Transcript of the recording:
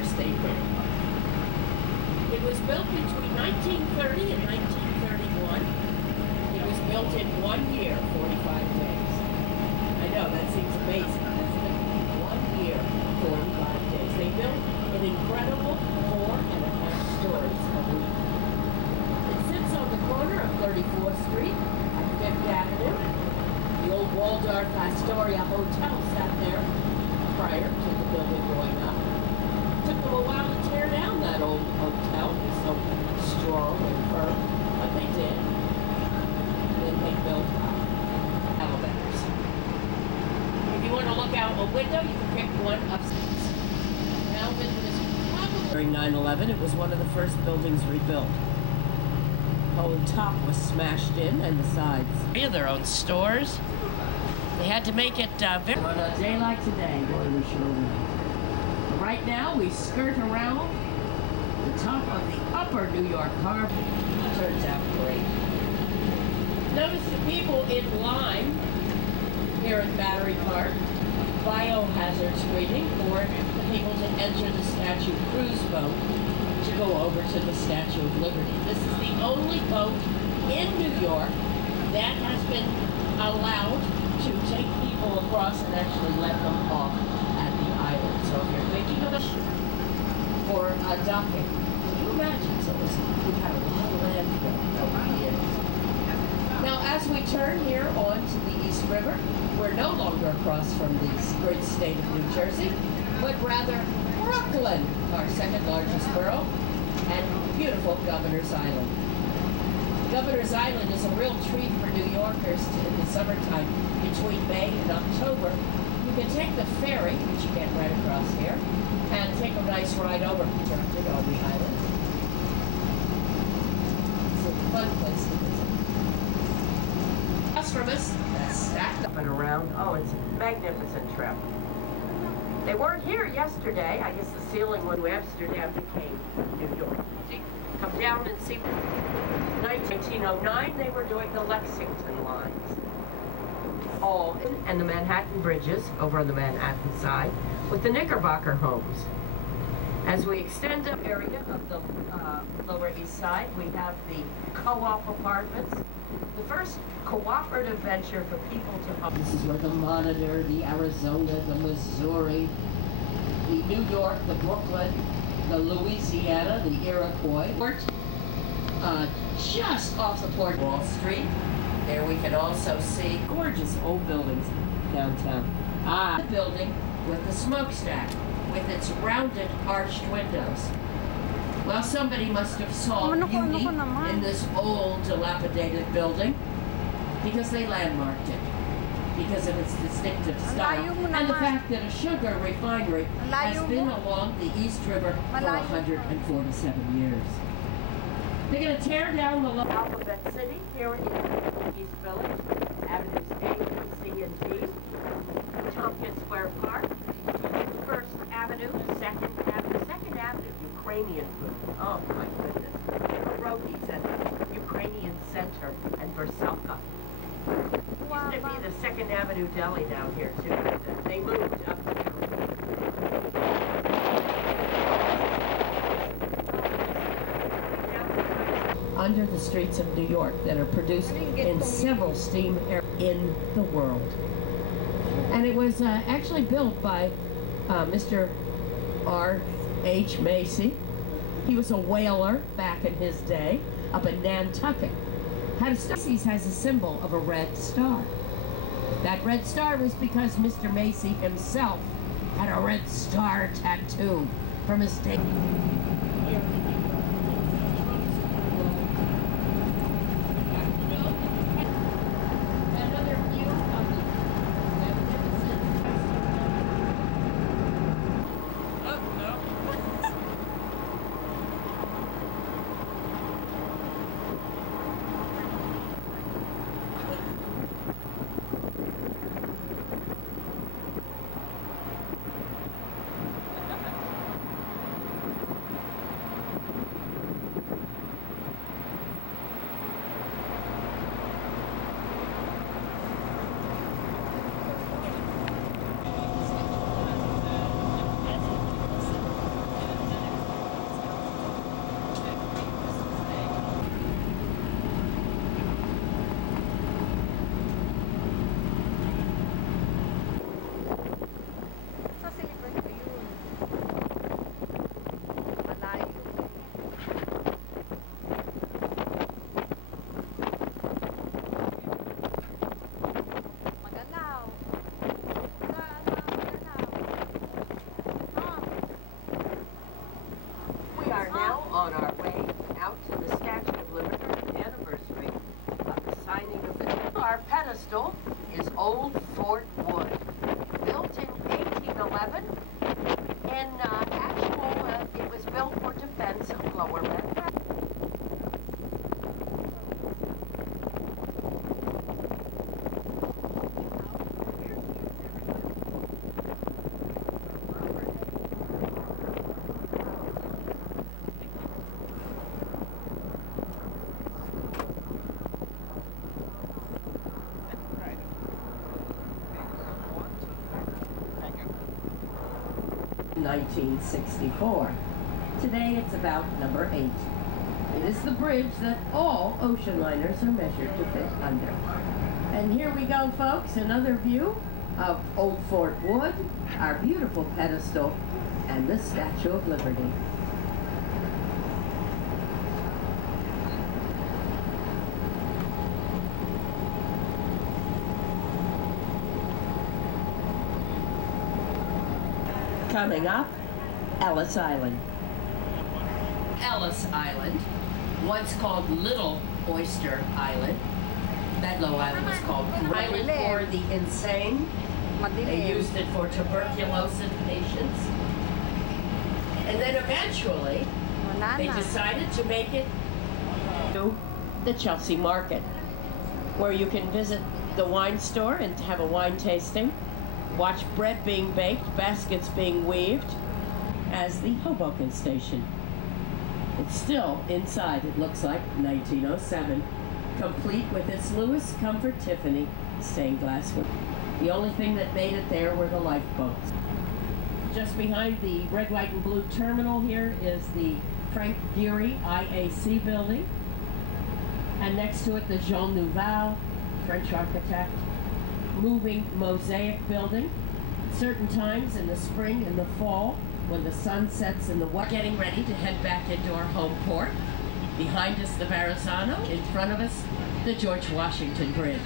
Empire State Building. It was built between 1930 and 1931. It was built in 1 year, 45 days. I know, that seems amazing, doesn't it? 1 year, 45 days. They built an incredible 4.5 stories a week. It sits on the corner of 34th Street and 5th Avenue. The old Waldorf Astoria Hotel sat there prior to the building going up. It took them a while to tear down that old hotel. It was so strong and firm, but they did. Then they built elevators. If you want to look out a window, you can pick one upstairs. Melvin was probably during 9/11. It was one of the first buildings rebuilt. The whole top was smashed in, and the sides. They had their own stores. They had to make it very. On a day like today, going to show you. Right now, we skirt around the top of the upper New York Harbor. It turns out great. Notice the people in line here at Battery Park. Biohazard screening for the people to enter the Statue cruise boat to go over to the Statue of Liberty. This is the only boat in New York that has been allowed to take people across and actually let them off at the island. So if you're thinking of a ship for docking, can you imagine? So we've had a lot of landfill over the years. Now, as we turn here onto the East River, we're no longer across from the great state of New Jersey, but rather Brooklyn, our second largest borough, and beautiful Governor's Island. Governor's Island is a real treat for New Yorkers in the summertime between May and October. You can take the ferry, which you get right across here, and take a nice ride over to the island. It's a fun place to visit. Across from us, stacked up and around. Oh, it's a magnificent trip. They weren't here yesterday. I guess the ceiling when Amsterdam became New York. Come down and see. 1909, they were doing the Lexington lines. All and the Manhattan bridges over on the Manhattan side with the Knickerbocker homes. As we extend the area of the Lower East Side, we have the co-op apartments. The first cooperative venture for people to. This is where the Monitor, the Arizona, the Missouri, the New York, the Brooklyn, the Louisiana, the Iroquois. Just off the port Wall Street. There we can also see gorgeous old buildings downtown. The building with the smokestack, with its rounded arched windows. Well, somebody must have saw beauty in this old, dilapidated building because they landmarked it, because of its distinctive style, and the fact that a sugar refinery has been along the East River for 147 years. They're going to tear down the Alphabet City here in East Village, Avenues A, C, and D, Tompkins Square Park, First Avenue, Second Avenue, Ukrainian food. Oh my goodness. Pierogies at Ukrainian Center and Versovka. Used to be the Second Avenue Deli down here too. They moved up there. Under the streets of New York that are produced in several steam areas in the world. And it was actually built by Mr. R.H. Macy. He was a whaler back in his day up in Nantucket. Macy's has a symbol of a red star. That red star was because Mr. Macy himself had a red star tattoo from his day. 1964. Today it's about number 8. It is the bridge that all ocean liners are measured to fit under. And here we go, folks, another view of Old Fort Wood, our beautiful pedestal, and the Statue of Liberty. Coming up, Ellis Island. Ellis Island, once called Little Oyster Island. Bedloe Island was called Island for the insane. They used it for tuberculosis patients. And then eventually, they decided to make it to the Chelsea Market, where you can visit the wine store and have a wine tasting, watch bread being baked, baskets being weaved, as the Hoboken Station. It's still inside, it looks like, 1907, complete with its Lewis Comfort Tiffany stained glass window. The only thing that made it there were the lifeboats. Just behind the red, white, and blue terminal here is the Frank Gehry IAC building. And next to it, the Jean Nouvel, French architect, moving mosaic building. Certain times in the spring and the fall, when the sun sets in the west, getting ready to head back into our home port. Behind us, the Verrazano. In front of us, the George Washington Bridge.